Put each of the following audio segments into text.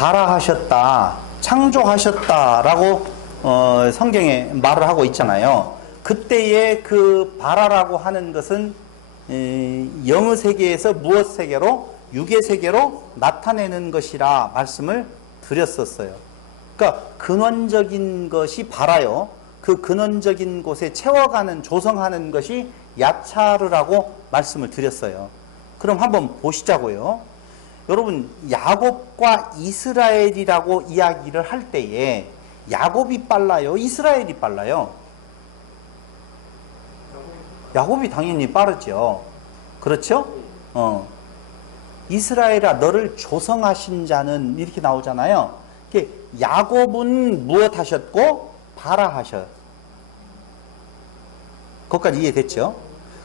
발아하셨다, 창조하셨다라고 성경에 말을 하고 있잖아요. 그때의 그 발아라고 하는 것은 영의 세계에서 무엇 세계로? 육의 세계로 나타내는 것이라 말씀을 드렸었어요. 그러니까 근원적인 것이 발아요. 그 근원적인 곳에 채워가는, 조성하는 것이 야차르라고 말씀을 드렸어요. 그럼 한번 보시자고요. 여러분, 야곱과 이스라엘이라고 이야기를 할 때에 야곱이 빨라요? 이스라엘이 빨라요? 야곱이 당연히 빠르죠. 그렇죠? 이스라엘아 너를 조성하신 자는 이렇게 나오잖아요. 야곱은 무엇 하셨고 발아하셨. 거기까지 이해됐죠?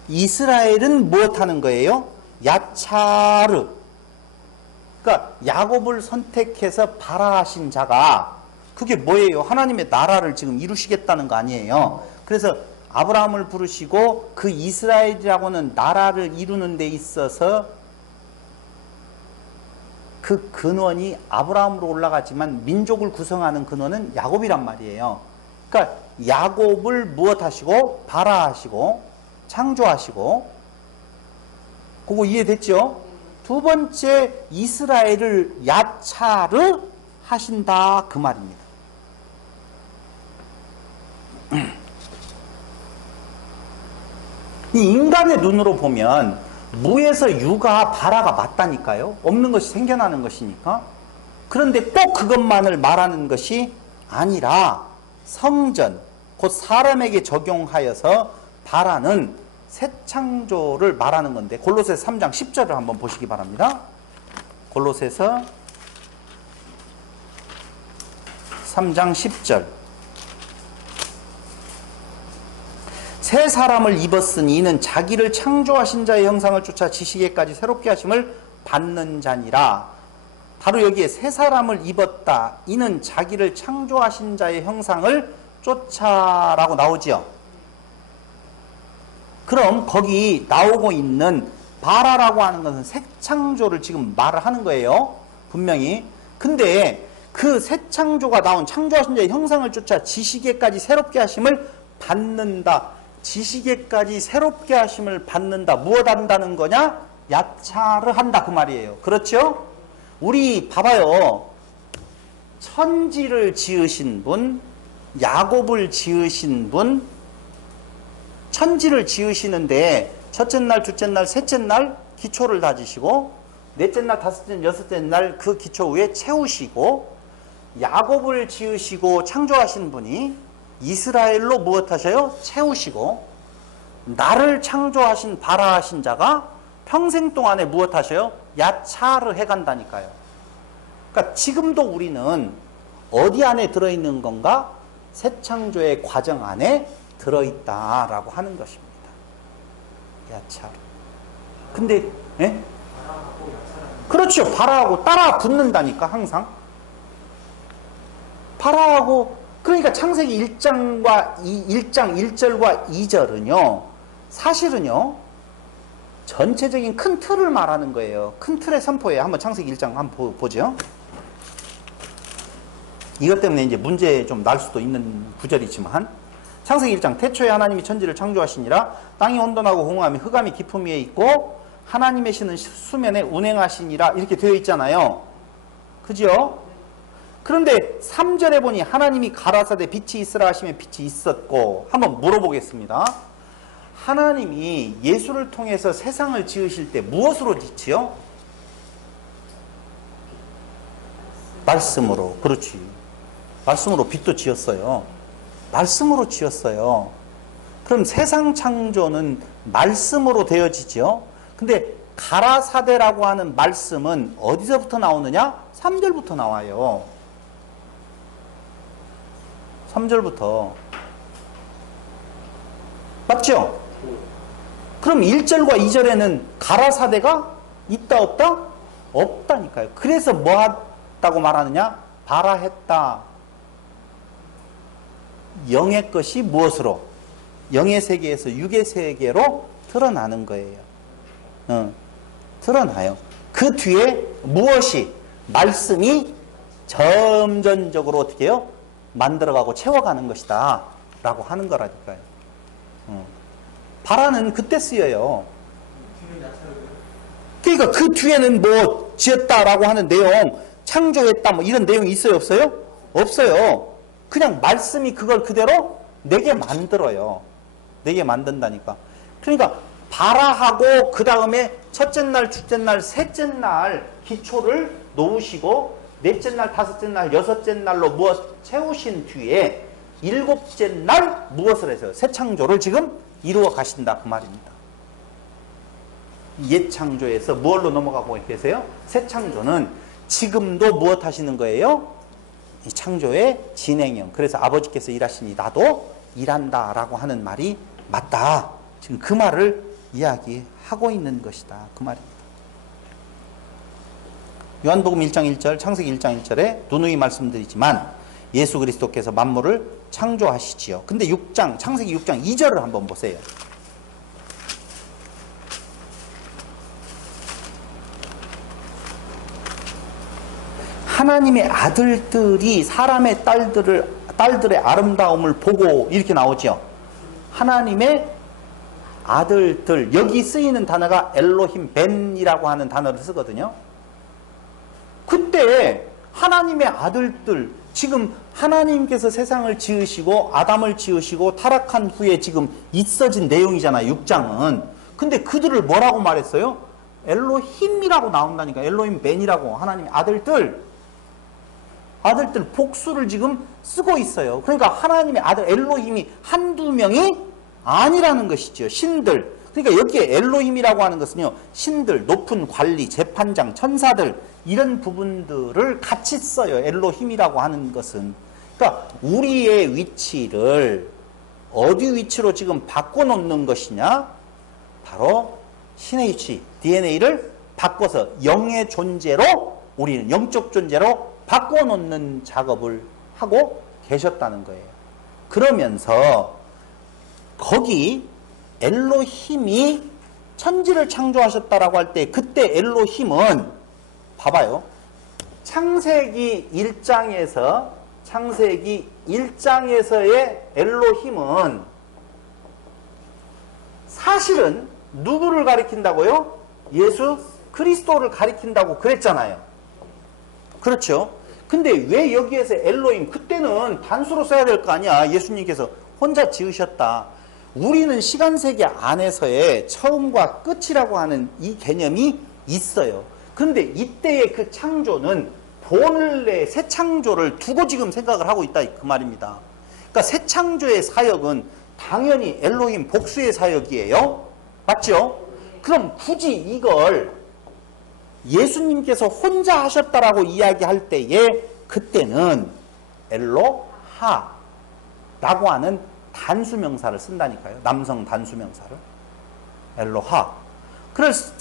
이스라엘은 무엇 하는 거예요? 야차르. 그러니까 야곱을 선택해서 발아하신 자가 그게 뭐예요? 하나님의 나라를 지금 이루시겠다는 거 아니에요. 그래서 아브라함을 부르시고 그 이스라엘이라고는 나라를 이루는 데 있어서 그 근원이 아브라함으로 올라가지만 민족을 구성하는 근원은 야곱이란 말이에요. 그러니까 야곱을 무엇 하시고 발아하시고 창조하시고, 그거 이해됐죠? 두 번째, 이스라엘을 야차르 하신다 그 말입니다. 이 인간의 눈으로 보면 무에서 유가 발아가 맞다니까요. 없는 것이 생겨나는 것이니까. 그런데 꼭 그것만을 말하는 것이 아니라 성전, 곧 사람에게 적용하여서 발아는 새 창조를 말하는 건데, 골로새서 3장 10절을 한번 보시기 바랍니다. 골로새서 3장 10절. 새 사람을 입었으니 이는 자기를 창조하신 자의 형상을 쫓아 지식에까지 새롭게 하심을 받는 자니라. 바로 여기에 새 사람을 입었다, 이는 자기를 창조하신 자의 형상을 쫓아라고 나오지요. 그럼 거기 나오고 있는 발아라고 하는 것은 새 창조를 지금 말을 하는 거예요, 분명히. 근데 그 새 창조가 나온 창조하신 자의 형상을 쫓아 지식에까지 새롭게 하심을 받는다. 지식에까지 새롭게 하심을 받는다. 무엇 한다는 거냐? 야차르 한다 그 말이에요. 그렇죠? 우리 봐봐요. 천지를 지으신 분, 야곱을 지으신 분, 천지를 지으시는데 첫째 날, 둘째 날, 셋째 날 기초를 다지시고, 넷째 날, 다섯째 날, 여섯째 날 그 기초 위에 채우시고, 야곱을 지으시고 창조하신 분이 이스라엘로 무엇하셔요? 채우시고, 나를 창조하신 발아하신 자가 평생 동안에 무엇하셔요? 야차르 해간다니까요. 그러니까 지금도 우리는 어디 안에 들어있는 건가? 새 창조의 과정 안에 들어있다라고 하는 것입니다. 야차르. 근데 예? 그렇죠. 발아하고 따라 붙는다니까 항상. 발아하고, 그러니까 창세기 1장과 1장 1절과 2절은요 사실은요 전체적인 큰 틀을 말하는 거예요. 큰 틀의 선포예요. 한번 창세기 1장 한번 보죠. 이것 때문에 이제 문제 좀 날 수도 있는 구절이지만, 창세기 1장, 태초에 하나님이 천지를 창조하시니라. 땅이 온돈하고 공허함이 흑암이 깊음 위에 있고 하나님의 신은 수면에 운행하시니라. 이렇게 되어 있잖아요. 그죠? 그런데 3절에 보니 하나님이 가라사대 빛이 있으라 하시면 빛이 있었고. 한번 물어보겠습니다. 하나님이 예수를 통해서 세상을 지으실 때 무엇으로 짓지요? 말씀으로. 그렇지. 말씀으로 빛도 지었어요. 말씀으로 지었어요. 그럼 세상 창조는 말씀으로 되어지죠. 근데 가라사대라고 하는 말씀은 어디서부터 나오느냐? 3절부터 나와요. 3절부터. 맞죠? 그럼 1절과 2절에는 가라사대가 있다 없다? 없다니까요. 그래서 뭐 했다고 말하느냐? 발아했다. 영의 것이 무엇으로? 영의 세계에서 육의 세계로 드러나는 거예요. 드러나요. 그 뒤에 무엇이? 말씀이 점전적으로 어떻게 해요? 만들어가고 채워가는 것이다 라고 하는 거라니까요. 바라는 그때 쓰여요. 그러니까 그 뒤에는 뭐 지었다라고 하는 내용, 창조했다 뭐 이런 내용이 있어요, 없어요? 없어요. 그냥 말씀이 그걸 그대로 내게 만들어요. 내게 만든다니까. 그러니까 바라하고 그 다음에 첫째 날, 둘째 날, 셋째 날 기초를 놓으시고 넷째 날, 다섯째 날, 여섯째 날로 무엇 채우신 뒤에 일곱째 날 무엇을 해서요? 새 창조를 지금 이루어 가신다 그 말입니다. 옛 창조에서 무엇로 넘어가고 계세요? 새 창조는 지금도 무엇 하시는 거예요? 이 창조의 진행형. 그래서 아버지께서 일하시니 나도 일한다 라고 하는 말이 맞다. 지금 그 말을 이야기하고 있는 것이다. 그 말입니다. 요한복음 1장 1절, 창세기 1장 1절에 누누이 말씀드리지만 예수 그리스도께서 만물을 창조하시지요. 근데 6장, 창세기 6장 2절을 한번 보세요. 하나님의 아들들이 사람의 딸들의 아름다움을 보고 이렇게 나오죠. 하나님의 아들들, 여기 쓰이는 단어가 엘로힘 벤이라고 하는 단어를 쓰거든요. 그때 하나님의 아들들, 지금 하나님께서 세상을 지으시고 아담을 지으시고 타락한 후에 지금 있어진 내용이잖아요. 6장은. 근데 그들을 뭐라고 말했어요? 엘로힘이라고 나온다니까. 엘로힘 벤이라고. 하나님의 아들들 복수를 지금 쓰고 있어요. 그러니까 하나님의 아들 엘로힘이 한두 명이 아니라는 것이죠. 신들. 그러니까 여기에 엘로힘이라고 하는 것은요, 신들, 높은 관리, 재판장, 천사들 이런 부분들을 같이 써요. 엘로힘이라고 하는 것은. 그러니까 우리의 위치를 어디 위치로 지금 바꿔놓는 것이냐? 바로 신의 위치, DNA를 바꿔서 영의 존재로, 우리는 영적 존재로 바꿔놓는 작업을 하고 계셨다는 거예요. 그러면서 거기 엘로힘이 천지를 창조하셨다라고 할 때 그때 엘로힘은 봐봐요. 창세기 1장에서의 엘로힘은 사실은 누구를 가리킨다고요? 예수 그리스도를 가리킨다고 그랬잖아요. 그렇죠? 근데 왜 여기에서 엘로힘, 그때는 단수로 써야 될 거 아니야. 예수님께서 혼자 지으셨다. 우리는 시간세계 안에서의 처음과 끝이라고 하는 이 개념이 있어요. 그런데 이때의 그 창조는 본래 새 창조를 두고 지금 생각을 하고 있다 그 말입니다. 그러니까 새 창조의 사역은 당연히 엘로힘 복수의 사역이에요. 맞죠? 그럼 굳이 이걸 예수님께서 혼자 하셨다라고 이야기할 때에 그때는 엘로하라고 하는 단수명사를 쓴다니까요. 남성 단수명사를. 엘로하.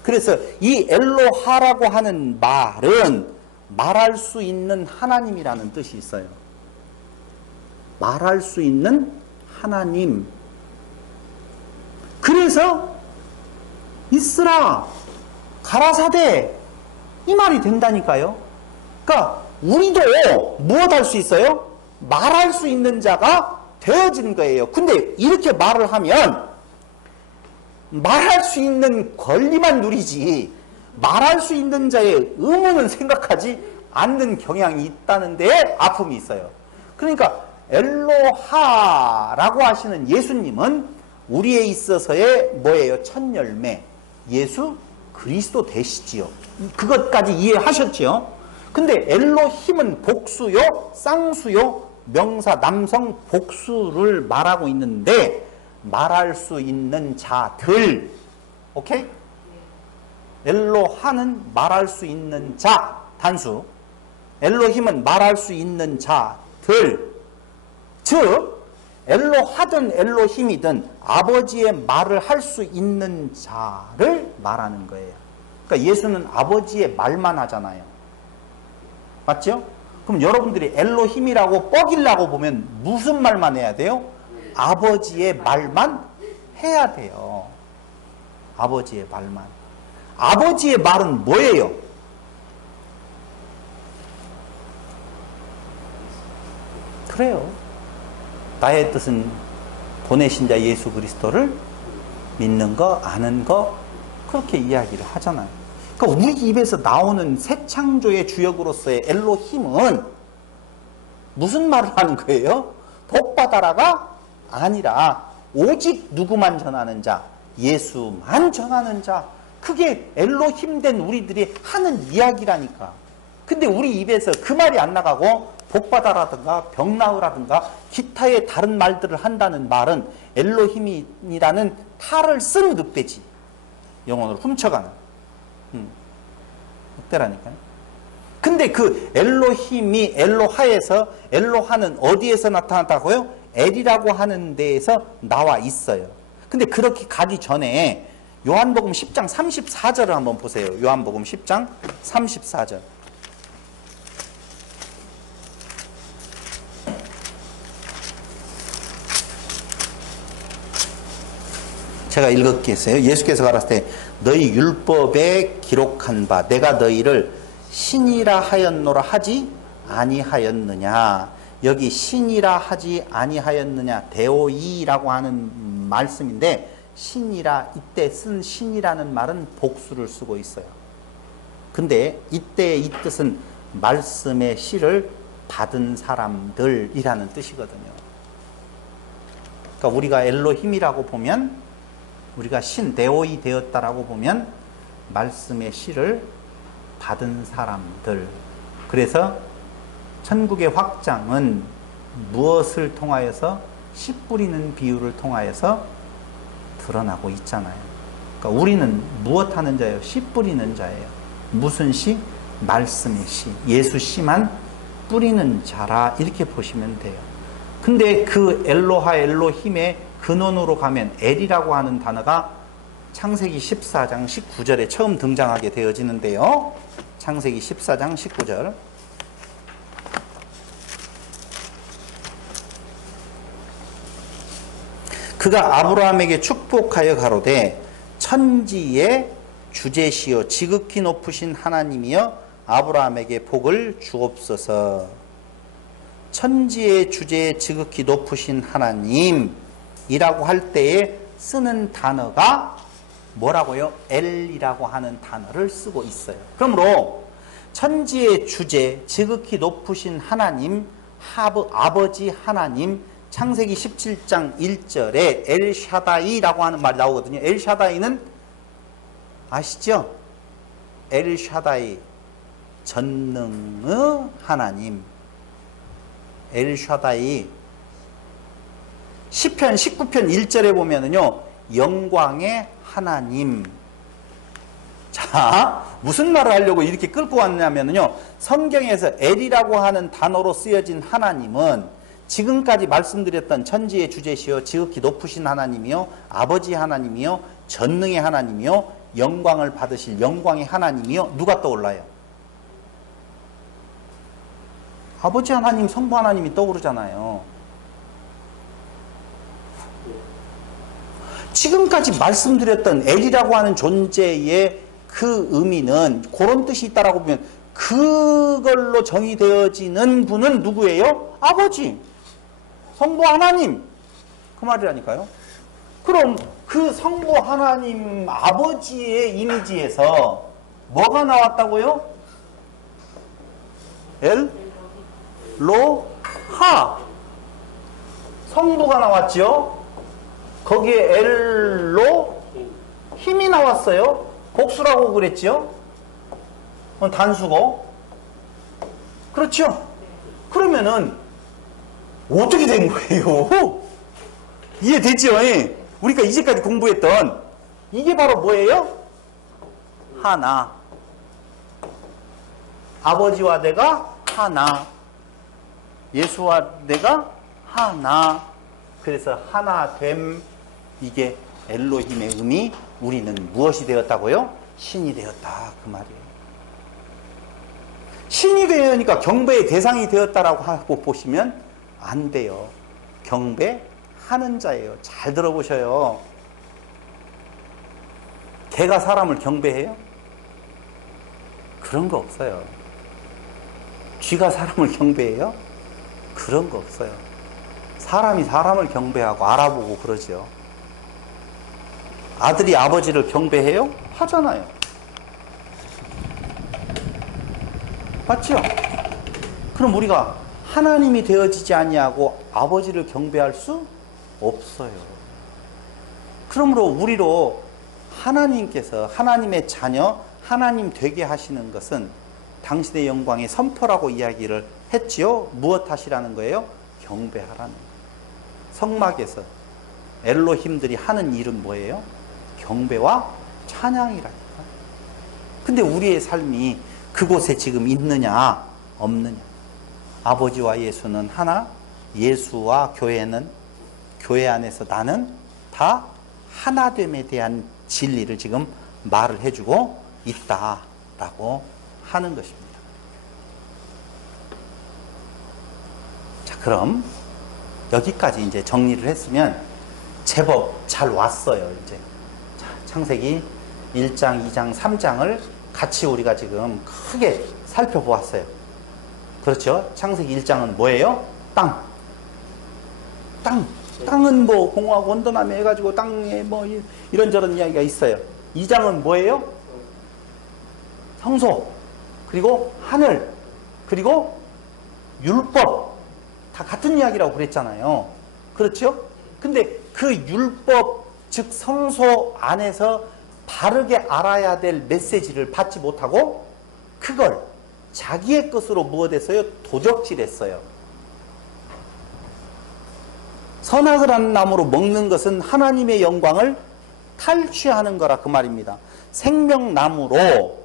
그래서 이 엘로하라고 하는 말은 말할 수 있는 하나님이라는 뜻이 있어요. 말할 수 있는 하나님. 그래서 있으라, 가라사대 이 말이 된다니까요. 그러니까 우리도 무엇 할 수 있어요? 말할 수 있는 자가 되어진 거예요. 근데 이렇게 말을 하면 말할 수 있는 권리만 누리지 말할 수 있는 자의 의무는 생각하지 않는 경향이 있다는 데에 아픔이 있어요. 그러니까 엘로하라고 하시는 예수님은 우리에 있어서의 뭐예요? 첫 열매, 예수 그리스도 되시지요. 그것까지 이해하셨지요? 근데 엘로힘은 복수요, 쌍수요, 명사 남성 복수를 말하고 있는데 말할 수 있는 자들, 오케이? 엘로하는 말할 수 있는 자, 단수. 엘로힘은 말할 수 있는 자들. 즉 엘로하든 엘로힘이든 아버지의 말을 할 수 있는 자를 말하는 거예요. 그러니까 예수는 아버지의 말만 하잖아요. 맞죠? 그럼 여러분들이 엘로힘이라고 뻐기려고 보면 무슨 말만 해야 돼요? 아버지의 말만 해야 돼요. 아버지의 말만. 아버지의 말은 뭐예요? 그래요. 나의 뜻은 보내신 자 예수 그리스도를 믿는 거, 아는 거, 그렇게 이야기를 하잖아요. 그러니까 우리 입에서 나오는 새 창조의 주역으로서의 엘로힘은 무슨 말을 하는 거예요? 복받아라가 아니라 오직 누구만 전하는 자, 예수만 전하는 자, 그게 엘로힘 된 우리들이 하는 이야기라니까. 근데 우리 입에서 그 말이 안 나가고 복받아라든가 병나으라든가 기타의 다른 말들을 한다는 말은 엘로힘이라는 탈을 쓴 늑대지. 영혼을 훔쳐가는 늑대라니까요. 근데 그 엘로힘이 엘로하에서, 엘로하는 어디에서 나타났다고요? 엘이라고 하는 데에서 나와 있어요. 근데 그렇게 가기 전에 요한복음 10장 34절을 한번 보세요. 요한복음 10장 34절. 제가 읽었겠어요. 예수께서 가라사 때 너희 율법에 기록한 바 내가 너희를 신이라 하였노라 하지 아니하였느냐. 여기 신이라 하지 아니하였느냐, 데오이라고 하는 말씀인데, 신이라, 이때 쓴 신이라는 말은 복수를 쓰고 있어요. 근데 이때 이 뜻은 말씀의 씨를 받은 사람들이라는 뜻이거든요. 그러니까 우리가 엘로힘이라고 보면, 우리가 신 데오이 되었다라고 보면 말씀의 씨를 받은 사람들. 그래서 천국의 확장은 무엇을 통하여서? 씨 뿌리는 비유를 통하여서 드러나고 있잖아요. 그러니까 우리는 무엇 하는 자예요? 씨 뿌리는 자예요. 무슨 씨? 말씀의 씨. 예수 씨만 뿌리는 자라, 이렇게 보시면 돼요. 근데 그 엘로하 엘로힘의 근원으로 가면 엘이라고 하는 단어가 창세기 14장 19절에 처음 등장하게 되어지는데요. 창세기 14장 19절. 그가 아브라함에게 축복하여 가로되 천지의 주제시요 지극히 높으신 하나님이여 아브라함에게 복을 주옵소서. 천지의 주제에 지극히 높으신 하나님이라고 할 때에 쓰는 단어가 뭐라고요? 엘이라고 하는 단어를 쓰고 있어요. 그러므로 천지의 주제, 지극히 높으신 하나님, 아버지 하나님, 창세기 17장 1절에 엘샤다이라고 하는 말이 나오거든요. 엘샤다이는 아시죠? 엘샤다이, 전능의 하나님. 엘샤다이. 시편 19편 1절에 보면은요, 영광의 하나님. 자, 무슨 말을 하려고 이렇게 끌고 왔냐면요, 성경에서 엘이라고 하는 단어로 쓰여진 하나님은 지금까지 말씀드렸던 천지의 주제시요 지극히 높으신 하나님이요 아버지 하나님이요 전능의 하나님이요 영광을 받으실 영광의 하나님이요, 누가 떠올라요? 아버지 하나님, 성부 하나님이 떠오르잖아요. 지금까지 말씀드렸던 엘이라고 하는 존재의 그 의미는 그런 뜻이 있다라고 보면 그걸로 정의되어지는 분은 누구예요? 아버지, 성부 하나님, 그 말이라니까요. 그럼 그 성부 하나님 아버지의 이미지에서 뭐가 나왔다고요? 엘, 로, 하. 성부가 나왔죠. 거기에 엘로 힘이 나왔어요. 복수라고 그랬죠. 단수고. 그렇죠. 그러면은 어떻게 된 거예요? 이해되죠? 우리가 이제까지 공부했던 이게 바로 뭐예요? 하나. 아버지와 내가 하나. 예수와 내가 하나. 그래서 하나됨, 이게 엘로힘의 의미. 우리는 무엇이 되었다고요? 신이 되었다, 그 말이에요. 신이 되니까 경배의 대상이 되었다라고 하고 보시면 안 돼요. 경배하는 자예요. 잘 들어보셔요. 개가 사람을 경배해요? 그런 거 없어요. 쥐가 사람을 경배해요? 그런 거 없어요. 사람이 사람을 경배하고 알아보고 그러죠. 아들이 아버지를 경배해요? 하잖아요. 맞죠? 그럼 우리가 하나님이 되어지지 아니하고 아버지를 경배할 수 없어요. 그러므로 우리로 하나님께서 하나님의 자녀, 하나님 되게 하시는 것은 당신의 영광의 선포라고 이야기를 했지요. 무엇 하시라는 거예요? 경배하라는 거예요. 성막에서 엘로힘들이 하는 일은 뭐예요? 경배와 찬양이라니까. 근데 우리의 삶이 그곳에 지금 있느냐 없느냐. 아버지와 예수는 하나, 예수와 교회는, 교회 안에서 나는 다 하나됨에 대한 진리를 지금 말을 해주고 있다라고 하는 것입니다. 자, 그럼 여기까지 이제 정리를 했으면 제법 잘 왔어요. 이제 자, 창세기 1장, 2장, 3장을 같이 우리가 지금 크게 살펴보았어요. 그렇죠? 창세기 1장은 뭐예요? 땅. 땅은 뭐 공허하고 온돈하며 해가지고 땅에 뭐 이런저런 이야기가 있어요. 2장은 뭐예요? 성소, 그리고 하늘, 그리고 율법. 다 같은 이야기라고 그랬잖아요. 그렇죠? 근데 그 율법, 즉 성소 안에서 바르게 알아야 될 메시지를 받지 못하고 그걸 자기의 것으로 무엇했어요? 도적질했어요. 선악을 한 나무로 먹는 것은 하나님의 영광을 탈취하는 거라 그 말입니다. 생명나무로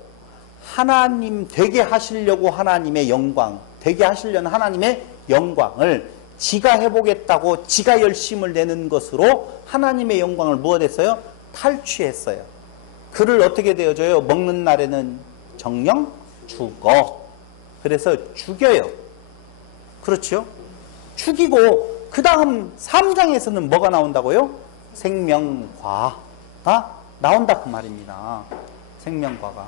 하나님 되게 하시려고 하나님의 영광, 되게 하시려는 하나님의 영광을 지가 해보겠다고 지가 열심을 내는 것으로 하나님의 영광을 무엇했어요? 탈취했어요. 그를 어떻게 되어줘요? 먹는 날에는 정령 죽어. 그래서 죽여요. 그렇죠? 죽이고 그 다음 3장에서는 뭐가 나온다고요? 생명과가 나온다 그 말입니다. 생명과가.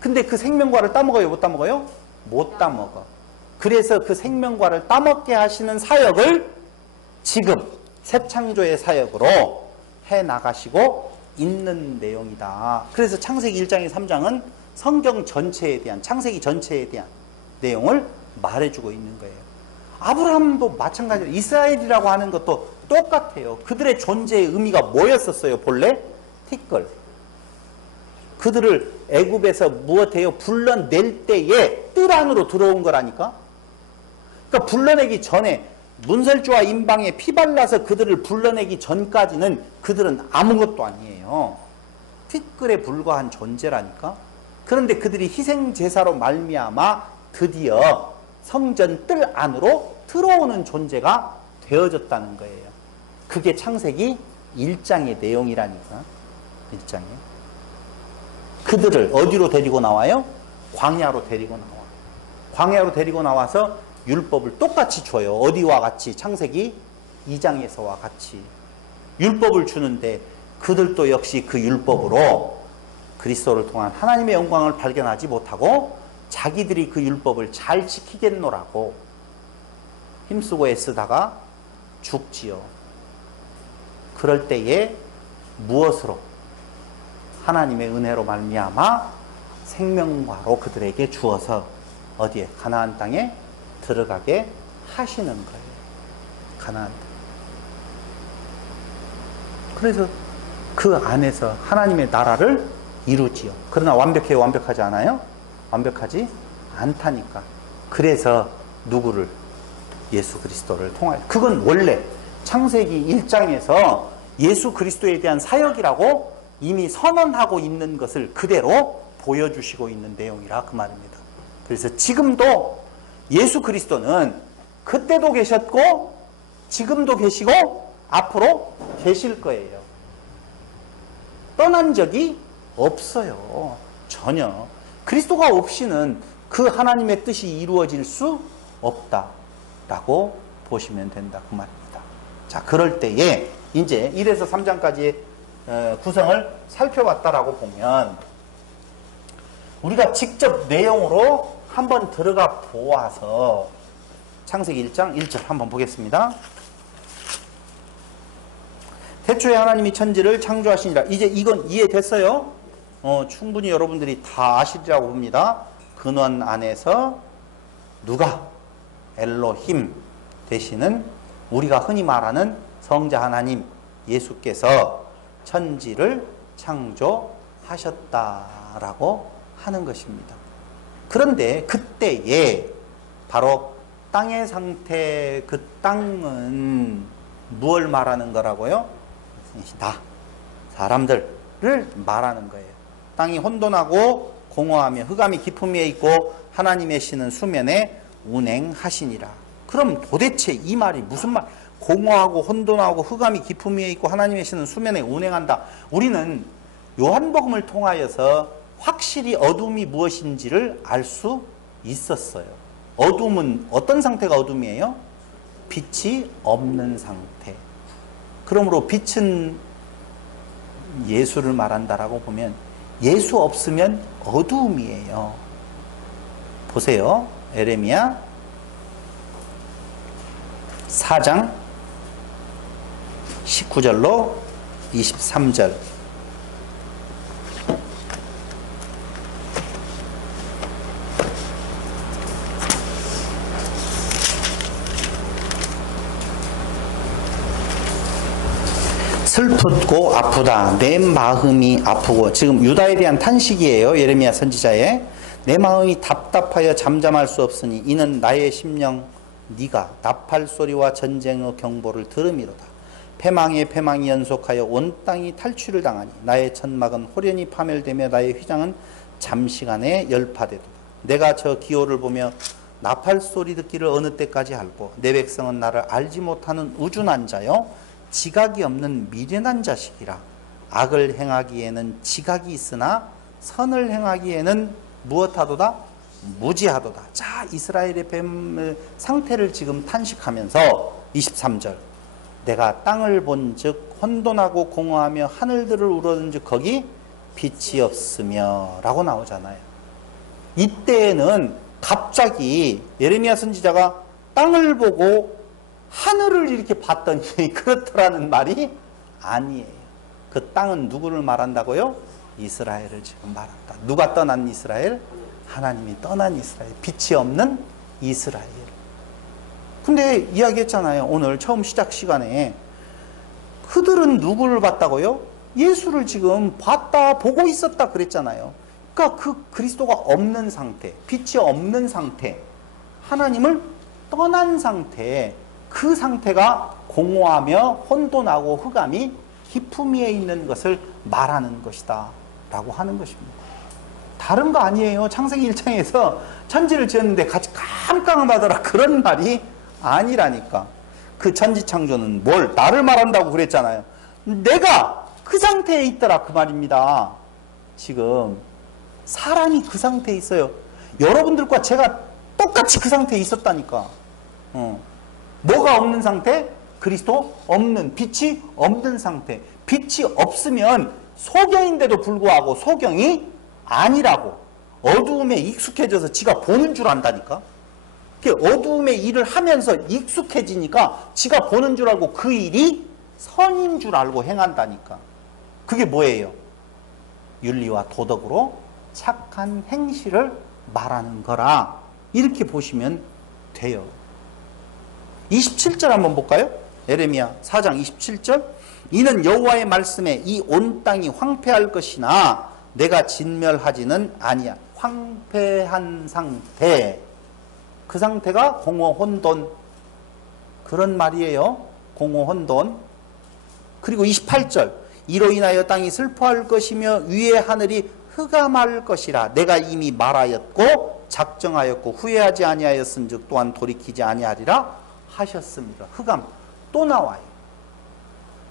근데 그 생명과를 따먹어요? 못 따먹어요? 못 따먹어. 그래서 그 생명과를 따먹게 하시는 사역을 지금 새 창조의 사역으로 해나가시고 있는 내용이다. 그래서 창세기 1장에 3장은 성경 전체에 대한, 창세기 전체에 대한 내용을 말해주고 있는 거예요. 아브라함도 마찬가지로 이스라엘이라고 하는 것도 똑같아요. 그들의 존재의 의미가 뭐였었어요? 본래? 티끌. 그들을 애굽에서 무엇해요? 불러낼 때에 뜰 안으로 들어온 거라니까. 그러니까 불러내기 전에 문설주와 임방에 피 발라서 그들을 불러내기 전까지는 그들은 아무것도 아니에요. 티끌에 불과한 존재라니까. 그런데 그들이 희생제사로 말미암아 드디어 성전 뜰 안으로 들어오는 존재가 되어졌다는 거예요. 그게 창세기 1장의 내용이라니까. 1장에. 그들을 어디로 데리고 나와요? 광야로 데리고 나와. 광야로 데리고 나와서 율법을 똑같이 줘요. 어디와 같이? 창세기 2장에서와 같이. 율법을 주는데 그들도 역시 그 율법으로 그리스도를 통한 하나님의 영광을 발견하지 못하고 자기들이 그 율법을 잘 지키겠노라고 힘쓰고 애쓰다가 죽지요. 그럴 때에 무엇으로? 하나님의 은혜로 말미암아 생명과로 그들에게 주어서 어디에? 가나안 땅에 들어가게 하시는 거예요. 가나안 땅. 그래서 그 안에서 하나님의 나라를 이루지요. 그러나 완벽해요? 완벽하지 않아요? 완벽하지 않다니까. 그래서 누구를? 예수 그리스도를 통하여. 그건 원래 창세기 1장에서 예수 그리스도에 대한 사역이라고 이미 선언하고 있는 것을 그대로 보여주시고 있는 내용이라 그 말입니다. 그래서 지금도 예수 그리스도는 그때도 계셨고 지금도 계시고 앞으로 계실 거예요. 떠난 적이 없어요. 전혀. 그리스도가 없이는 그 하나님의 뜻이 이루어질 수 없다라고 보시면 된다 그 말입니다. 자, 그럴 때에 이제 1에서 3장까지의 구성을 살펴봤다라고 보면 우리가 직접 내용으로 한번 들어가 보아서 창세기 1장 1절 한번 보겠습니다. 태초에 하나님이 천지를 창조하시니라. 이제 이건 이해됐어요? 충분히 여러분들이 다 아시리라고 봅니다. 근원 안에서 누가? 엘로힘 되시는 우리가 흔히 말하는 성자 하나님 예수께서 천지를 창조하셨다라고 하는 것입니다. 그런데 그때에 바로 땅의 상태, 그 땅은 무엇을 말하는 거라고요? 나, 사람들을 말하는 거예요. 땅이 혼돈하고 공허하며 흑암이 깊음 위에 있고 하나님의 신은 수면에 운행하시니라. 그럼 도대체 이 말이 무슨 말? 공허하고 혼돈하고 흑암이 깊음 위에 있고 하나님의 신은 수면에 운행한다. 우리는 요한복음을 통하여서 확실히 어둠이 무엇인지를 알 수 있었어요. 어둠은 어떤 상태가 어둠이에요? 빛이 없는 상태. 그러므로 빛은 예수를 말한다라고 보면 예수 없으면 어두움이에요. 보세요. 에레미야 4장 19절로 23절. 슬프고 아프다. 내 마음이 아프고. 지금 유다에 대한 탄식이에요. 예레미야 선지자의. 내 마음이 답답하여 잠잠할 수 없으니 이는 나의 심령 네가 나팔 소리와 전쟁의 경보를 들음이로다. 패망에 패망이 연속하여 온 땅이 탈취를 당하니 나의 천막은 호련히 파멸되며 나의 휘장은 잠시간에 열파되도다. 내가 저 기호를 보며 나팔 소리 듣기를 어느 때까지 할고 내 백성은 나를 알지 못하는 우준한 자요 지각이 없는 미련한 자식이라. 악을 행하기에는 지각이 있으나 선을 행하기에는 무엇하도다? 무지하도다. 자, 이스라엘의 뱀 상태를 지금 탄식하면서 23절. 내가 땅을 본즉 혼돈하고 공허하며 하늘들을 우러든즉 거기 빛이 없으며 라고 나오잖아요. 이때에는 갑자기 예레미야 선지자가 땅을 보고 하늘을 이렇게 봤더니 그렇더라는 말이 아니에요. 그 땅은 누구를 말한다고요? 이스라엘을 지금 말한다. 누가 떠난 이스라엘? 하나님이 떠난 이스라엘. 빛이 없는 이스라엘. 근데 이야기했잖아요. 오늘 처음 시작 시간에 그들은 누구를 봤다고요? 예수를 지금 봤다, 보고 있었다 그랬잖아요. 그러니까 그 그리스도가 없는 상태, 빛이 없는 상태, 하나님을 떠난 상태, 그 상태가 공허하며 혼돈하고 흑암이 깊음 위에 있는 것을 말하는 것이다 라고 하는 것입니다. 다른 거 아니에요. 창세기 1장에서 천지를 지었는데 같이 깜깜하더라 그런 말이 아니라니까. 그 천지창조는 뭘? 나를 말한다고 그랬잖아요. 내가 그 상태에 있더라 그 말입니다. 지금 사람이 그 상태에 있어요. 여러분들과 제가 똑같이 그 상태에 있었다니까. 뭐가 없는 상태? 그리스도 없는, 빛이 없는 상태. 빛이 없으면 소경인데도 불구하고 소경이 아니라고. 어두움에 익숙해져서 지가 보는 줄 안다니까. 어두움의 일을 하면서 익숙해지니까 지가 보는 줄 알고 그 일이 선인 줄 알고 행한다니까. 그게 뭐예요? 윤리와 도덕으로 착한 행실을 말하는 거라. 이렇게 보시면 돼요. 27절 한번 볼까요? 예레미야 4장 27절. 이는 여호와의 말씀에 이 온 땅이 황폐할 것이나 내가 진멸하지는 아니야. 황폐한 상태. 그 상태가 공허 혼돈. 그런 말이에요. 공허 혼돈. 그리고 28절. 이로 인하여 땅이 슬퍼할 것이며 위의 하늘이 흑암할 것이라. 내가 이미 말하였고 작정하였고 후회하지 아니하였은즉 또한 돌이키지 아니하리라 하셨습니다. 흑암 또 나와요.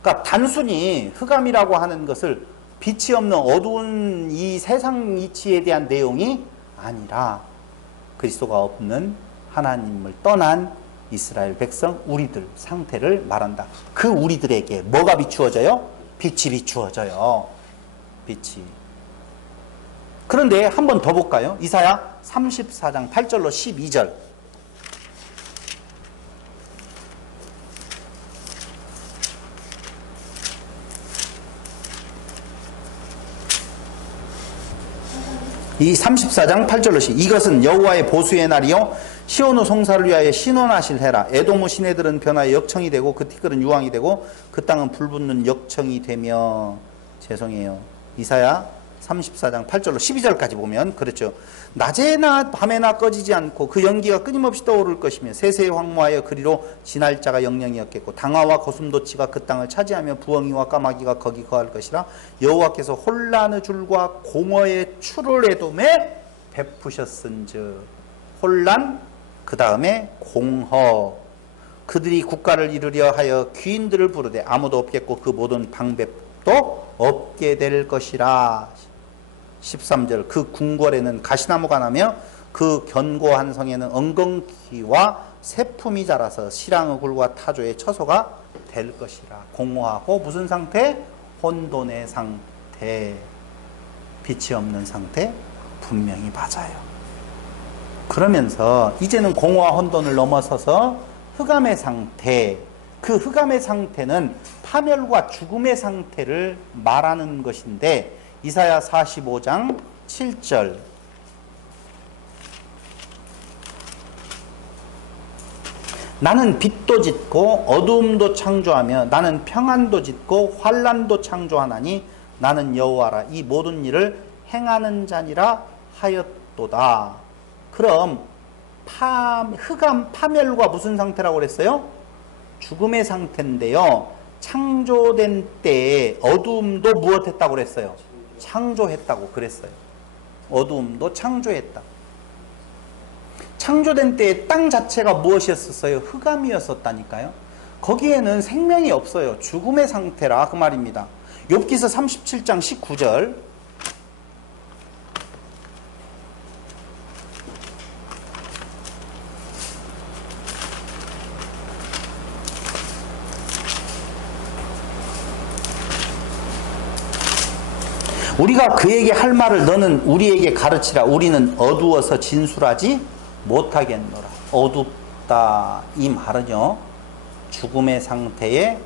그러니까 단순히 흑암이라고 하는 것을 빛이 없는 어두운 이 세상 이치에 대한 내용이 아니라 그리스도가 없는 하나님을 떠난 이스라엘 백성 우리들 상태를 말한다. 그 우리들에게 뭐가 비추어져요? 빛이 비추어져요. 빛이. 그런데 한 번 더 볼까요? 이사야 34장 8절로 12절. 이 34장 8절로 이것은 여호와의 보수의 날이요 시온 후 송사를 위하여 신원하실 해라. 에돔의 시내들은 변하여 역청이 되고 그 티끌은 유황이 되고 그 땅은 불붙는 역청이 되며. 죄송해요. 이사야 34장 8절로 12절까지 보면 그렇죠. 낮에나 밤에나 꺼지지 않고 그 연기가 끊임없이 떠오를 것이며 세세에 황무하여 그리로 지날 자가 영영이 없겠고 당화와 고슴도치가 그 땅을 차지하며 부엉이와 까마귀가 거기 거할 것이라. 여호와께서 혼란의 줄과 공허의 추를 에돔에 베푸셨은즉. 혼란, 그 다음에 공허. 그들이 국가를 이루려 하여 귀인들을 부르되 아무도 없겠고 그 모든 방백도 없게 될 것이라. 13절 그 궁궐에는 가시나무가 나며 그 견고한 성에는 엉겅퀴와 새품이 자라서 시랑의 굴과 타조의 처소가 될 것이라. 공허하고 무슨 상태? 혼돈의 상태. 빛이 없는 상태? 분명히 맞아요. 그러면서 이제는 공허와 혼돈을 넘어서서 흑암의 상태, 그 흑암의 상태는 파멸과 죽음의 상태를 말하는 것인데 이사야 45장 7절 나는 빛도 짓고 어두움도 창조하며 나는 평안도 짓고 환난도 창조하나니 나는 여호와라. 이 모든 일을 행하는 자니라 하였도다. 그럼 흑암 파멸과 무슨 상태라고 그랬어요? 죽음의 상태인데요. 창조된 때에 어두움도 무엇했다고 그랬어요? 창조했다고 그랬어요. 어두움도 창조했다. 창조된 때에 땅 자체가 무엇이었었어요? 흑암이었었다니까요. 거기에는 생명이 없어요. 죽음의 상태라 그 말입니다. 욥기서 37장 19절 우리가 그에게 할 말을 너는 우리에게 가르치라. 우리는 어두워서 진술하지 못하겠노라. 어둡다 이 말은요 죽음의 상태에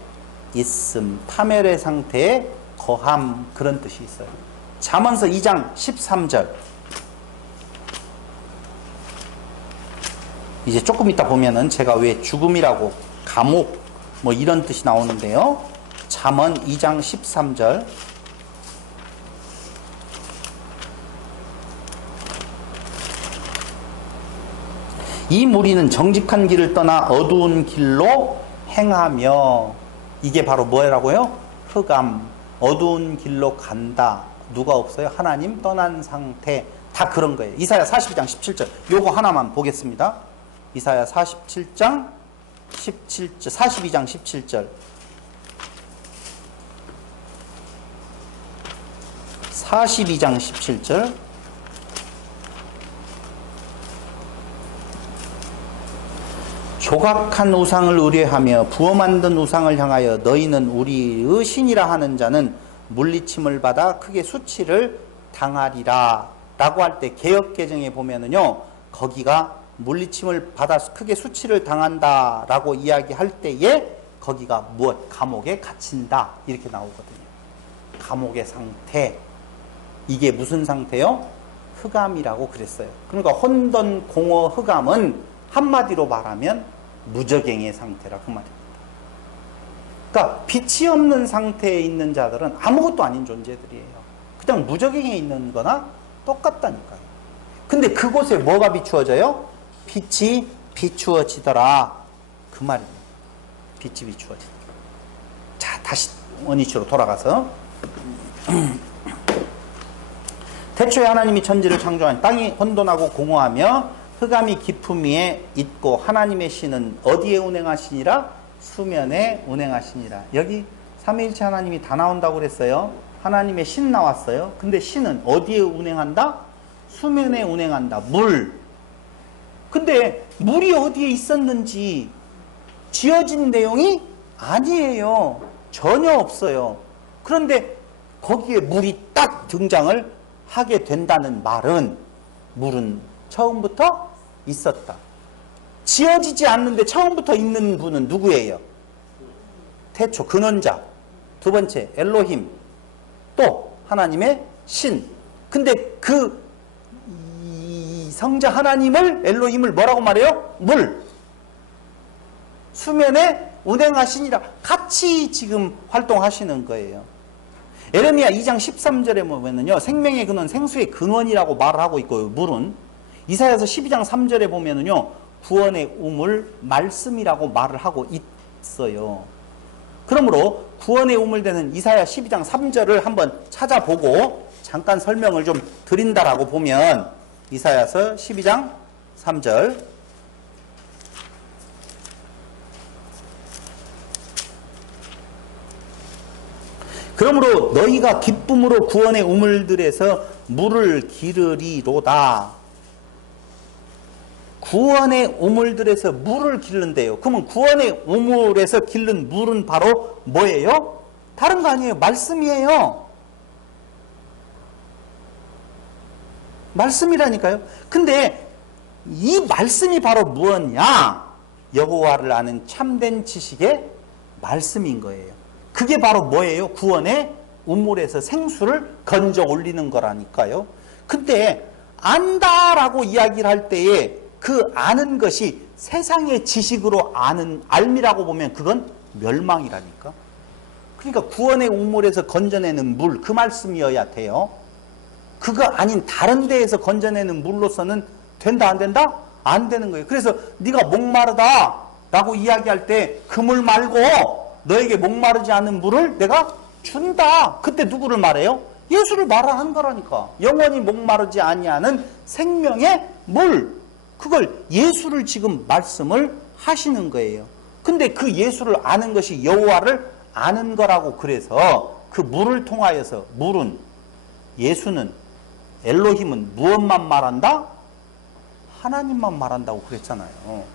있음, 파멸의 상태에 거함 그런 뜻이 있어요. 잠언서 2장 13절 이제 조금 이따 보면은 제가 왜 죽음이라고 감옥 뭐 이런 뜻이 나오는데요. 잠언 2장 13절 이 무리는 정직한 길을 떠나 어두운 길로 행하며. 이게 바로 뭐라고요? 흑암, 어두운 길로 간다. 누가 없어요? 하나님 떠난 상태. 다 그런 거예요. 이사야 42장 17절 요거 하나만 보겠습니다. 이사야 47장 17절 42장 17절 42장 17절 조각한 우상을 의뢰하며 부어 만든 우상을 향하여 너희는 우리의 신이라 하는 자는 물리침을 받아 크게 수치를 당하리라 라고 할 때 개역개정에 보면은요 거기가 물리침을 받아 크게 수치를 당한다 라고 이야기할 때에 거기가 무엇? 감옥에 갇힌다 이렇게 나오거든요. 감옥의 상태. 이게 무슨 상태요? 흑암이라고 그랬어요. 그러니까 혼돈, 공허, 흑암은 한마디로 말하면 무적행의 상태라 그 말입니다. 그러니까 빛이 없는 상태에 있는 자들은 아무것도 아닌 존재들이에요. 그냥 무적행에 있는 거나 똑같다니까요. 근데 그곳에 뭐가 비추어져요? 빛이 비추어지더라 그 말입니다. 빛이 비추어지더라. 자, 다시 원위치로 돌아가서 태초에 하나님이 천지를 창조한 땅이 혼돈하고 공허하며 흑암이 깊음 위에 있고 하나님의 신은 어디에 운행하시니라? 수면에 운행하시니라. 여기 삼위일체 하나님이 다 나온다고 그랬어요. 하나님의 신 나왔어요. 근데 신은 어디에 운행한다? 수면에 운행한다. 물. 근데 물이 어디에 있었는지 지어진 내용이 아니에요. 전혀 없어요. 그런데 거기에 물이 딱 등장을 하게 된다는 말은 물은 처음부터 있었다. 지어지지 않는데 처음부터 있는 분은 누구예요? 태초, 근원자. 두 번째, 엘로힘. 또 하나님의 신. 근데 그 성자 하나님을 엘로힘을 뭐라고 말해요? 물. 수면에 운행하시니라. 같이 지금 활동하시는 거예요. 에레미야 2장 13절에 보면은요, 생명의 근원, 생수의 근원이라고 말을 하고 있고요, 물은. 이사야서 12장 3절에 보면은요, 구원의 우물, 말씀이라고 말을 하고 있어요. 그러므로 구원의 우물 되는 이사야 12장 3절을 한번 찾아보고 잠깐 설명을 좀 드린다라고 보면, 이사야서 12장 3절. 그러므로 너희가 기쁨으로 구원의 우물들에서 물을 기르리로다. 구원의 우물들에서 물을 기른대요. 그러면 구원의 우물에서 기른 물은 바로 뭐예요? 다른 거 아니에요. 말씀이에요. 말씀이라니까요. 근데 이 말씀이 바로 무엇냐? 여호와를 아는 참된 지식의 말씀인 거예요. 그게 바로 뭐예요? 구원의 우물에서 생수를 건져 올리는 거라니까요. 근데 안다라고 이야기를 할 때에 그 아는 것이 세상의 지식으로 아는 알미라고 보면 그건 멸망이라니까. 그러니까 구원의 우물에서 건져내는 물, 그 말씀이어야 돼요. 그거 아닌 다른 데에서 건져내는 물로서는 된다 안 된다? 안 되는 거예요. 그래서 네가 목마르다 라고 이야기할 때 그 물 말고 너에게 목마르지 않은 물을 내가 준다. 그때 누구를 말해요? 예수를 말하는 거라니까. 영원히 목마르지 아니하는 생명의 물. 그걸 예수를 지금 말씀을 하시는 거예요. 근데 그 예수를 아는 것이 여호와를 아는 거라고. 그래서 그 물을 통하여서, 물은, 예수는, 엘로힘은 무엇만 말한다? 하나님만 말한다고 그랬잖아요.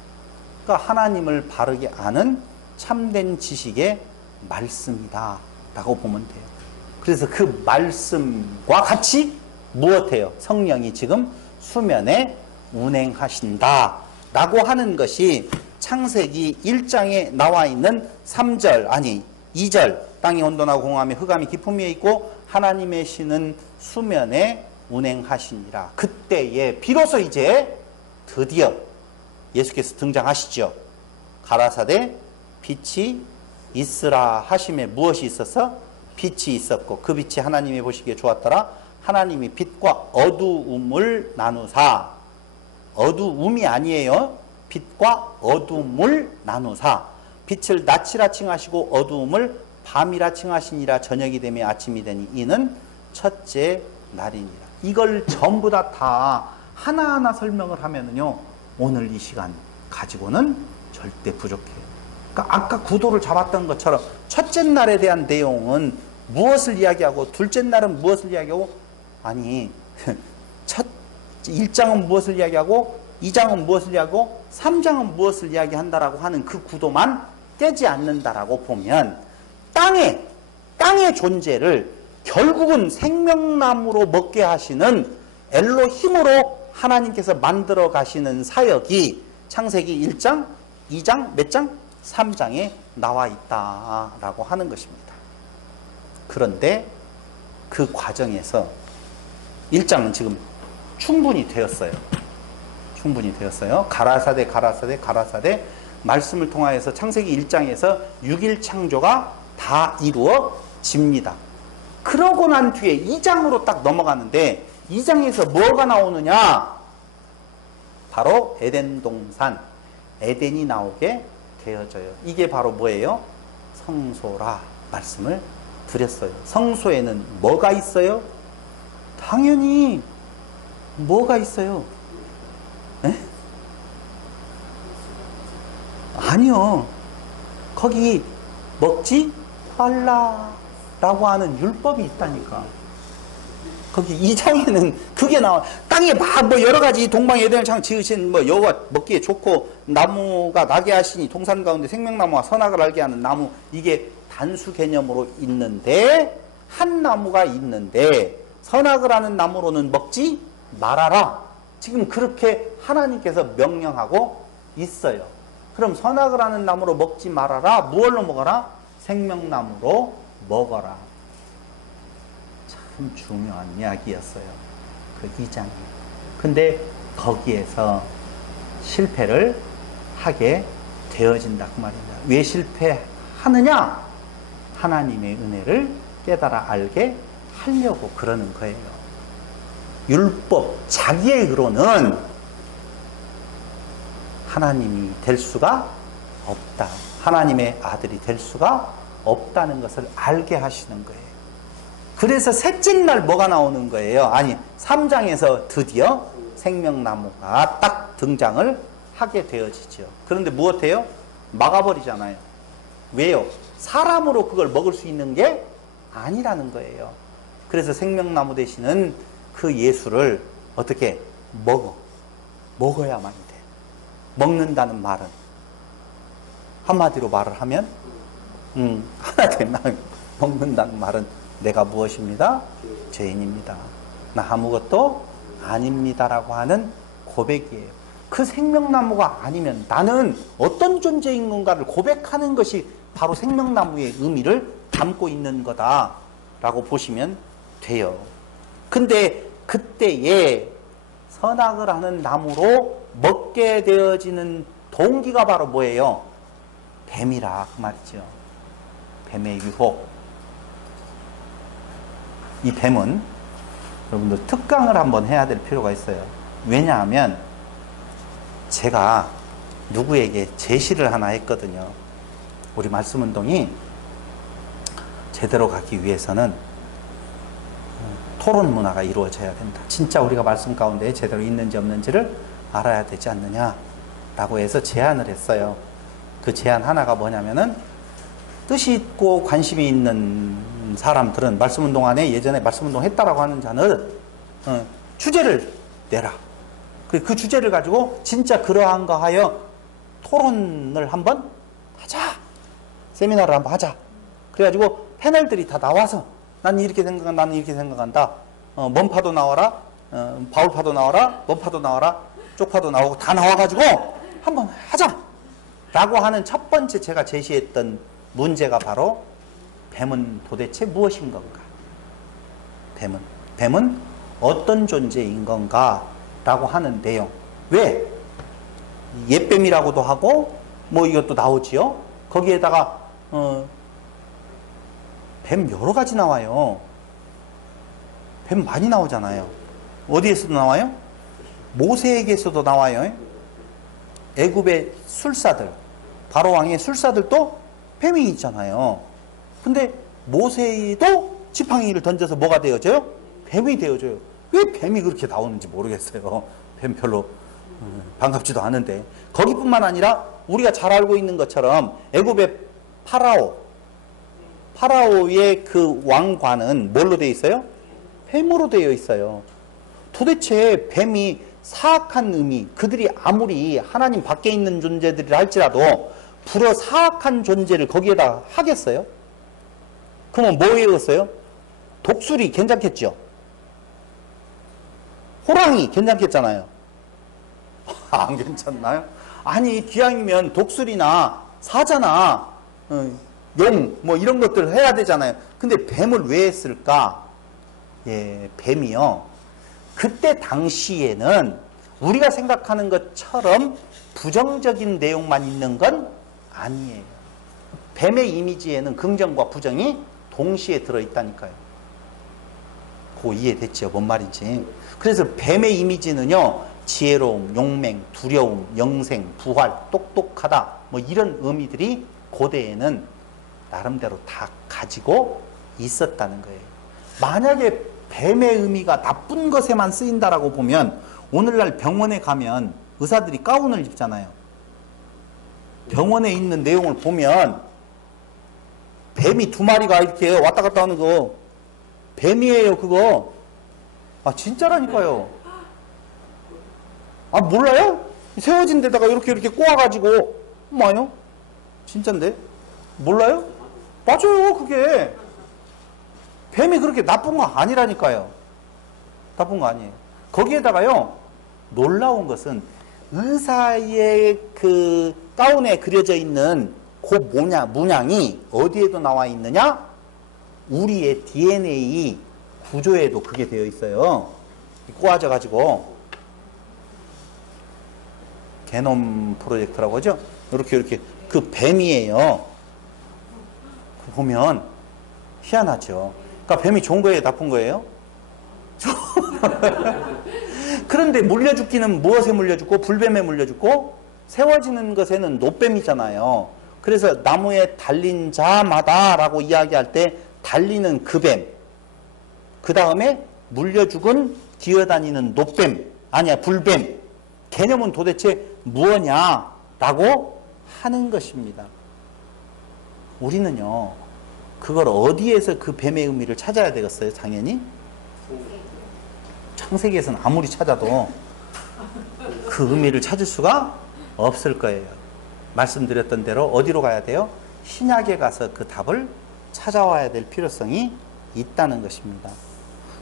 그러니까 하나님을 바르게 아는 참된 지식의 말씀이다 라고 보면 돼요. 그래서 그 말씀과 같이 무엇해요? 성령이 지금 수면에 운행하신다 라고 하는 것이 창세기 1장에 나와 있는 3절, 아니 2절, 땅이 온돈하고 공함에 흑암이 깊음 위에 있고 하나님의 신은 수면에 운행하시니라. 그때에 비로소 이제 드디어 예수께서 등장하시죠. 가라사대 빛이 있으라 하심에 무엇이 있어서? 빛이 있었고 그 빛이 하나님이 보시기에 좋았더라. 하나님이 빛과 어두움을 나누사. 어두움이 아니에요. 빛과 어둠을 나누사. 빛을 낮이라 칭하시고 어두움을 밤이라 칭하시니라. 저녁이 되며 아침이 되니 이는 첫째 날이니라. 이걸 전부 다 하나하나 설명을 하면은요, 오늘 이 시간 가지고는 절대 부족해요. 그러니까 아까 구도를 잡았던 것처럼 첫째 날에 대한 내용은 무엇을 이야기하고, 둘째 날은 무엇을 이야기하고, 아니 1장은 무엇을 이야기하고 2장은 무엇을 이야기하고 3장은 무엇을 이야기한다라고 하는 그 구도만 깨지 않는다라고 보면 땅의 존재를 결국은 생명나무로 먹게 하시는 엘로힘으로 하나님께서 만들어 가시는 사역이 창세기 1장, 2장, 몇 장? 3장에 나와 있다라고 하는 것입니다. 그런데 그 과정에서 1장은 지금 충분히 되었어요. 충분히 되었어요. 가라사대 말씀을 통하여서 창세기 1장에서 6일 창조가 다 이루어집니다. 그러고 난 뒤에 2장으로 딱 넘어가는데 2장에서 뭐가 나오느냐? 바로 에덴 동산, 에덴이 나오게 되어져요. 이게 바로 뭐예요? 성소라 말씀을 드렸어요. 성소에는 뭐가 있어요? 당연히 뭐가 있어요? 에? 아니요. 거기 먹지 말라라고 하는 율법이 있다니까. 거기 2장에는 그게 나와. 땅에 막 뭐 여러 가지 동방에덴을 창 지으신 뭐 여호와 먹기에 좋고 나무가 나게 하시니 동산 가운데 생명나무와 선악을 알게 하는 나무, 이게 단수 개념으로 있는데, 한 나무가 있는데 선악을 아는 나무로는 먹지 말아라. 지금 그렇게 하나님께서 명령하고 있어요. 그럼 선악을 아는 나무로 먹지 말아라. 무엇로 먹어라? 생명나무로 먹어라. 참 중요한 이야기였어요. 그 2장이. 근데 거기에서 실패를 하게 되어진다 그 말입니다. 왜 실패하느냐? 하나님의 은혜를 깨달아 알게 하려고 그러는 거예요. 율법 자기의 의로는 하나님이 될 수가 없다. 하나님의 아들이 될 수가 없다는 것을 알게 하시는 거예요. 그래서 셋째 날 뭐가 나오는 거예요? 아니, 3장에서 드디어 생명나무가 딱 등장을 하게 되어지죠. 그런데 무엇해요? 막아버리잖아요. 왜요? 사람으로 그걸 먹을 수 있는 게 아니라는 거예요. 그래서 생명나무 되시는 그 예수를 어떻게 먹어야만 돼. 먹는다는 말은 한마디로 말을 하면 하나 먹는다는 말은 내가 무엇입니다? 죄인입니다. 나 아무것도 아닙니다라고 하는 고백이에요. 그 생명나무가 아니면 나는 어떤 존재인 건가를 고백하는 것이 바로 생명나무의 의미를 담고 있는 거다라고 보시면 돼요. 근데 그때에 선악을 하는 나무로 먹게 되어지는 동기가 바로 뭐예요? 뱀이라 그 말이죠. 뱀의 유혹. 이 뱀은 여러분들 특강을 한번 해야 될 필요가 있어요. 왜냐하면 제가 누구에게 제시를 하나 했거든요. 우리 말씀운동이 제대로 가기 위해서는 토론 문화가 이루어져야 된다. 진짜 우리가 말씀 가운데 제대로 있는지 없는지를 알아야 되지 않느냐라고 해서 제안을 했어요. 그 제안 하나가 뭐냐면은 뜻이 있고 관심이 있는 사람들은 말씀운동 안에 예전에 말씀운동 했다라고 하는 자는 주제를 내라. 그 주제를 가지고 진짜 그러한가 하여 토론을 한번 하자. 세미나를 한번 하자. 그래가지고 패널들이 다 나와서 난 이렇게 생각한다. 나는 이렇게 생각한다. 먼파도 나와라. 바울파도 나와라. 먼파도 나와라. 쪽파도 나오고 다 나와가지고 한번 하자. 라고 하는 첫 번째 제가 제시했던 문제가 바로 뱀은 도대체 무엇인 건가? 뱀은 어떤 존재인 건가? 라고 하는 내용. 왜? 옛뱀이라고도 하고 뭐 이것도 나오지요. 거기에다가 뱀 여러 가지 나와요. 뱀 많이 나오잖아요. 어디에서도 나와요? 모세에게서도 나와요. 애굽의 술사들, 바로 왕의 술사들도 뱀이 있잖아요. 근데 모세도 지팡이를 던져서 뭐가 되어져요? 뱀이 되어져요. 왜 뱀이 그렇게 나오는지 모르겠어요. 뱀 별로 반갑지도 않은데. 거기뿐만 아니라 우리가 잘 알고 있는 것처럼 애굽의 파라오의 그 왕관은 뭘로 되어 있어요? 뱀으로 되어 있어요. 도대체 뱀이 사악한 의미, 그들이 아무리 하나님 밖에 있는 존재들이라 할지라도 불어 사악한 존재를 거기에다 하겠어요? 그러면 뭐 외웠어요? 독수리 괜찮겠죠? 호랑이 괜찮겠잖아요. 안 괜찮나요? 아니, 기왕이면 독수리나 사자나 용 뭐 이런 것들 해야 되잖아요. 근데 뱀을 왜 했을까? 예, 뱀이요. 그때 당시에는 우리가 생각하는 것처럼 부정적인 내용만 있는 건 아니에요. 뱀의 이미지에는 긍정과 부정이 동시에 들어있다니까요. 그거 이해됐죠? 뭔 말인지. 그래서 뱀의 이미지는요, 지혜로움, 용맹, 두려움, 영생, 부활, 똑똑하다, 뭐 이런 의미들이 고대에는 나름대로 다 가지고 있었다는 거예요. 만약에 뱀의 의미가 나쁜 것에만 쓰인다라고 보면 오늘날 병원에 가면 의사들이 가운을 입잖아요. 병원에 있는 내용을 보면 뱀이 2마리가 이렇게 왔다 갔다 하는 거 뱀이에요. 그거 진짜라니까요. 몰라요? 세워진 데다가 이렇게 꼬아가지고 뭐요? 진짠데? 몰라요? 맞아요. 그게 뱀이 그렇게 나쁜 거 아니라니까요. 나쁜 거 아니에요. 거기에다가요, 놀라운 것은 의사의 그 가운에 그려져 있는 그 문양이 어디에도 나와 있느냐? 우리의 DNA 구조에도 그게 되어 있어요. 꼬아져 가지고 게놈 프로젝트라고 하죠. 이렇게 그 뱀이에요. 보면 희한하죠. 그러니까 뱀이 좋은 거예요, 나쁜 거예요? 그런데 물려 죽기는 무엇에 물려 죽고 불뱀에 물려 죽고 세워지는 것에는 노뱀이잖아요. 그래서 나무에 달린 자마다라고 이야기할 때 달리는 그 뱀, 그 다음에 물려 죽은 기어다니는 노뱀, 아니야 불뱀, 개념은 도대체 무엇냐라고 하는 것입니다. 우리는요, 그걸 어디에서 그 뱀의 의미를 찾아야 되겠어요? 당연히 창세기에서는 아무리 찾아도 그 의미를 찾을 수가 없을 거예요. 말씀드렸던 대로 어디로 가야 돼요? 신약에 가서 그 답을 찾아와야 될 필요성이 있다는 것입니다.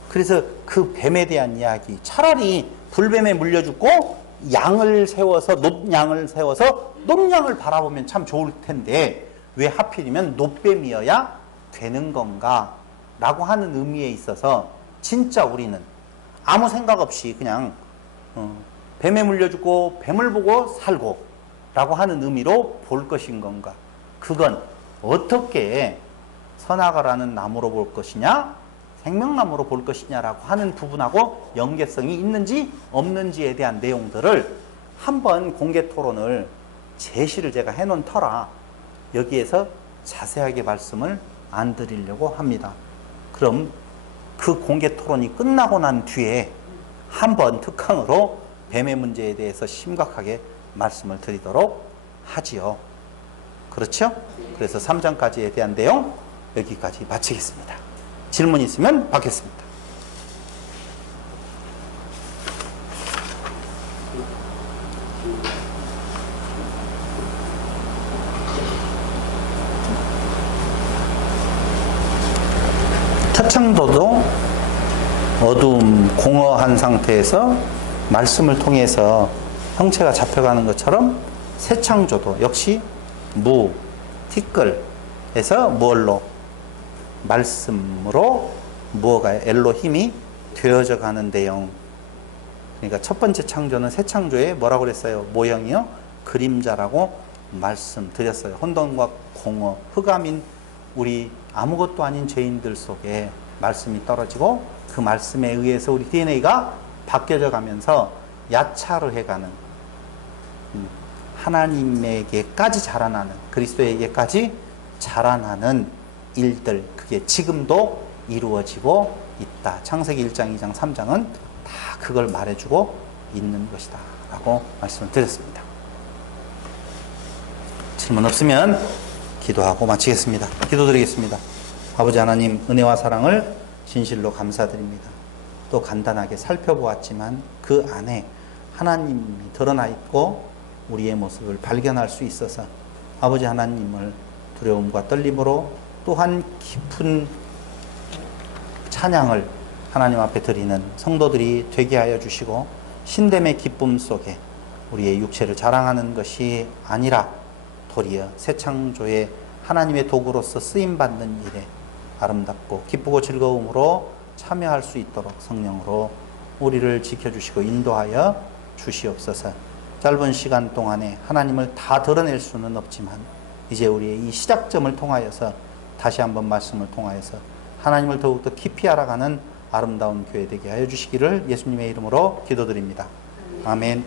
그래서 그 뱀에 대한 이야기, 차라리 불뱀에 물려 죽고 양을 세워서 높양을 세워서 높양을 바라보면 참 좋을 텐데 왜 하필이면 높뱀이어야 되는 건가 라고 하는 의미에 있어서 진짜 우리는 아무 생각 없이 그냥 뱀에 물려 죽고 뱀을 보고 살고 라고 하는 의미로 볼 것인 건가, 그건 어떻게 선악과라는 나무로 볼 것이냐 생명나무로 볼 것이냐라고 하는 부분하고 연계성이 있는지 없는지에 대한 내용들을 한번 공개 토론을 제시를 제가 해놓은 터라 여기에서 자세하게 말씀을 안 드리려고 합니다. 그럼 그 공개 토론이 끝나고 난 뒤에 한번 특강으로 뱀의 문제에 대해서 심각하게 말씀을 드리도록 하지요. 그렇죠? 그래서 3장까지에 대한 내용 여기까지 마치겠습니다. 질문 있으면 받겠습니다. 태창도도 어두움, 공허한 상태에서 말씀을 통해서 형체가 잡혀가는 것처럼 새창조도 역시 무, 티끌에서 무얼로? 말씀으로 무어가 엘로힘이 되어져 가는 내용. 그러니까 첫 번째 창조는 새 창조에 뭐라고 그랬어요? 모형이요? 그림자라고 말씀드렸어요. 혼돈과 공허, 흑암인 우리 아무것도 아닌 죄인들 속에 말씀이 떨어지고 그 말씀에 의해서 우리 DNA가 바뀌어져 가면서 야차로 해가는 하나님에게까지 자라나는, 그리스도에게까지 자라나는 일들, 그게 지금도 이루어지고 있다. 창세기 1장, 2장, 3장은 다 그걸 말해주고 있는 것이다 라고 말씀을 드렸습니다. 질문 없으면 기도하고 마치겠습니다. 기도드리겠습니다. 아버지 하나님, 은혜와 사랑을 진실로 감사드립니다. 또 간단하게 살펴보았지만 그 안에 하나님이 드러나 있고 우리의 모습을 발견할 수 있어서 아버지 하나님을 두려움과 떨림으로 또한 깊은 찬양을 하나님 앞에 드리는 성도들이 되게 하여 주시고 신됨의 기쁨 속에 우리의 육체를 자랑하는 것이 아니라 도리어 새 창조의 하나님의 도구로서 쓰임받는 일에 아름답고 기쁘고 즐거움으로 참여할 수 있도록 성령으로 우리를 지켜주시고 인도하여 주시옵소서. 짧은 시간 동안에 하나님을 다 드러낼 수는 없지만 이제 우리의 이 시작점을 통하여서 다시 한번 말씀을 통하여서 하나님을 더욱더 깊이 알아가는 아름다운 교회 되게 하여 주시기를 예수님의 이름으로 기도드립니다. 아멘.